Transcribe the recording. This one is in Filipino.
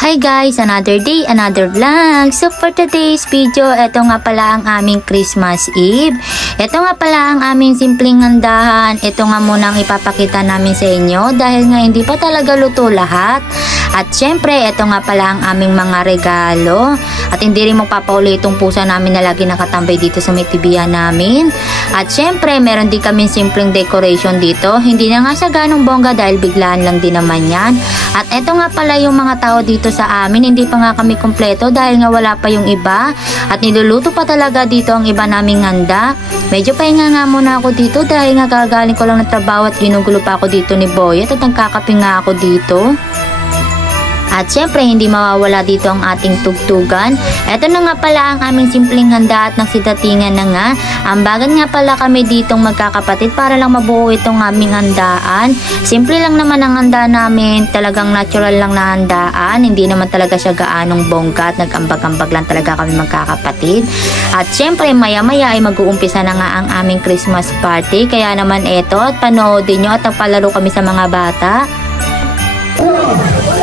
Hi guys, another day, another vlog. So for today's video, ito nga pala ang aming Christmas Eve. Ito nga pala ang aming simpleng handahan. Ito nga muna ang ipapakita namin sa inyo dahil nga hindi pa talaga luto lahat. At syempre, ito nga pala ang aming mga regalo. At hindi rin magpapauli itong pusa namin na lagi nakatambay dito sa may tibihan namin. At syempre, meron din kami simpleng decoration dito. Hindi na nga siya ganong bongga dahil biglaan lang din naman yan. At ito nga pala yung mga tao dito sa amin. Hindi pa nga kami kumpleto dahil nga wala pa yung iba. At niluluto pa talaga dito ang iba naming handa. Medyo pahinga nga muna ako dito dahil nga gagaling ko lang ng trabaho at ginugulo pa ako dito ni Boy. At nagkakape nga ako dito. At syempre, hindi mawawala dito ang ating tugtugan. Ito na nga pala ang aming simpleng handa at nagsidatingan na nga. Ambagan nga pala kami ditong magkakapatid para lang mabuo itong aming handaan. Simple lang naman ang handa namin. Talagang natural lang na handaan. Hindi naman talaga siya gaanong bongga at nag-ambag-ambag lang talaga kami magkakapatid. At syempre, maya-maya ay mag-uumpisa na nga ang aming Christmas party. Kaya naman ito, at panoodin nyo at nagpalaro kami sa mga bata. Oh,